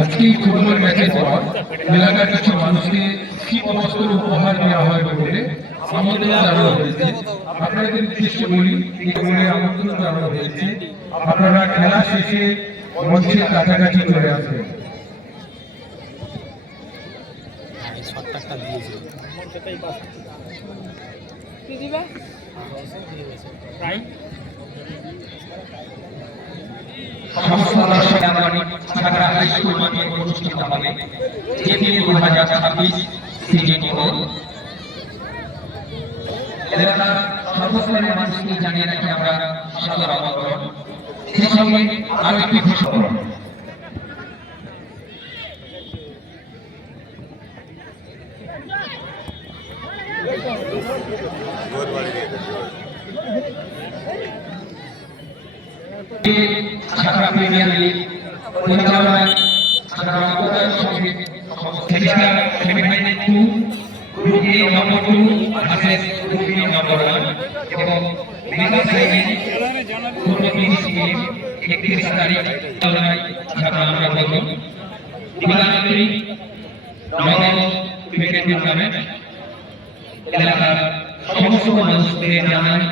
আজকে ফুটবল ম্যাচের পর এলাকার কিছু মানুষকে শীতবস্ত্র উপহার দেওয়া হয় বলে আমন্ত্রণ জানানো হয়েছে। আপনাদের উদ্দেশ্যে বলি, এই বলে আমন্ত্রণ জানানো হয়েছে, আপনারা খেলা শেষে মঞ্চের কাছাকাছি চলে আসবেন। সমস্ত দর্শক আগামী ছাগড়া হাই স্কুল মাঠে অনুষ্ঠিত হবে এপ্রিল 2026 সিজন 4। এলাকার সর্বস্তরের মানুষকে জানিয়ে রাখি আমরা সাদর আমন্ত্রণ। সেই সঙ্গে আরো একটি ঘোষণা, ছাগড়া প্রিমিয়ার লিগ পরিচালনায় ছাগড়া উদয় সঙ্গে semifinal 2 group A number 2 versus group B number 1 এবং মেগা ফাইনাল পূর্ববর্তী 31 তারিখ চালনায় ছাগড়া আমরা বলব দিবারাত্রি নগর ক্রিকেট টুর্নামেন্ট। এলাকার সমস্ত মানুষদের জানাই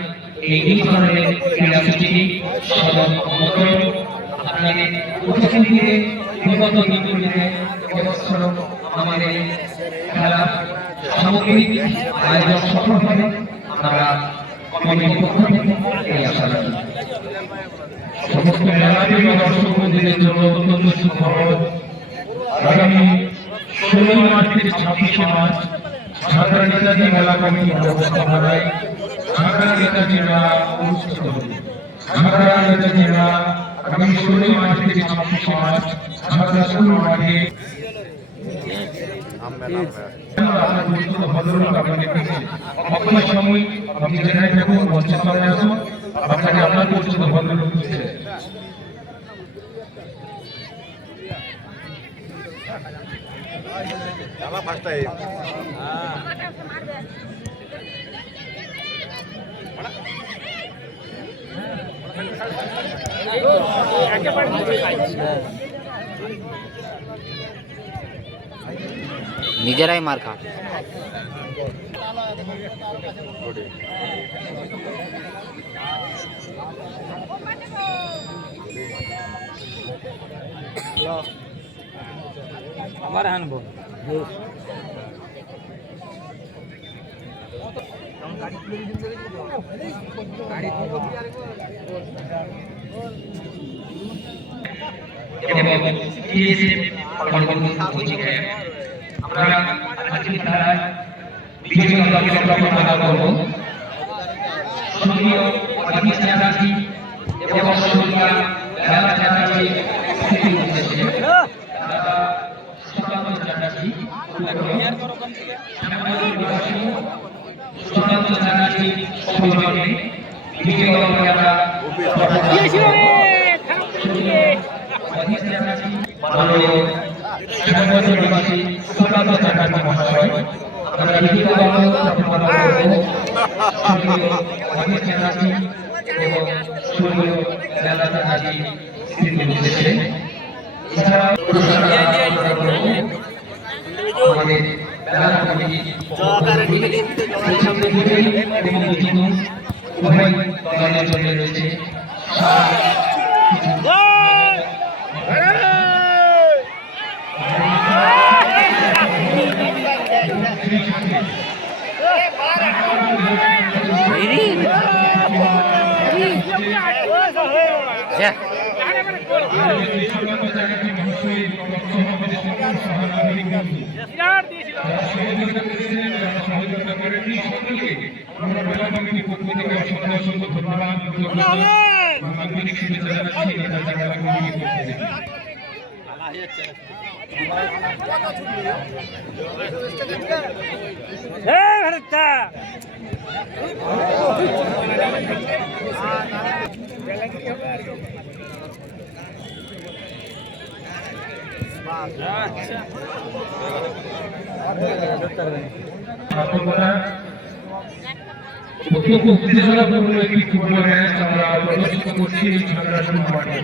এই ধরনের ক্রীড়াসূচি সদর আমন্ত্রণ। আপনাদের উপস্থিতিতে বিগত দিনগুলিতে এবছর আমাদের খেলা সামগ্রিক আয়োজন সফল হবে আমরা কমিটির পক্ষ থেকে এই আশা রাখি। সমস্ত মেলাপ্রিয় দর্শক বন্ধুদের জন্য অত্যন্ত সুখবর, আগামী 16 মার্চ থেকে 26 মার্চ ছাগড়া নেতাজি মেলা কমিটির ব্যবস্থাপনায় ছাগড়া নেতাজি মেলা অনুষ্ঠিত হবে। ছাগড়া নেতাজি মেলা আগামী 16 মার্চ থেকে 26 মার্চ ছাগড়া স্কুল মাঠে আপনার পরিচিত ভদ্রলোক আপনাদের কাছে অক্ষয় সময় আপনি যেখানে থাকুন মঞ্চের সামনে আসুন, আপনাকে আপনার পরিচিত ভদ্রলোক দিচ্ছে। নিজেরাই মার খা। আমার আনবো আমরা আজকের ধারায় বিজয়ী দলকে প্রত্যাখ্যান করব। সঙ্গীয় অজিত চ্যাটার্জি এবং সঙ্গীয়া বেলা চ্যাটার্জি স্মৃতির উদ্দেশ্যে সুকান্ত চ্যাটার্জি সুকান্ত চ্যাটার্জি সৌজন্যে বিজয়ী দলকে আমরা অজিত চ্যাটার্জি মাননীয় নিবাসী সুকান্ত চ্যাটার্জি মহাশয় আমরা বিজয়ীদলকে প্রত্যাখ্যান করব। সঙ্গীয় অজিত চ্যাটার্জি এবং সঙ্গীয় বেলা চ্যাটার্জি স্মৃতির উদ্দেশ্যে। এছাড়াও আমাদের বেলা কমিটি সেই সঙ্গে বিজয়ী এবং বিজেতা উভয় দলের জন্য রয়েছে আপনারা অত্যন্ত উত্তেজনাপূর্ণ একটি ফুটবল ম্যাচ আমরা প্রদর্শিত করছি এই ঝাঁকড়া মাঠে।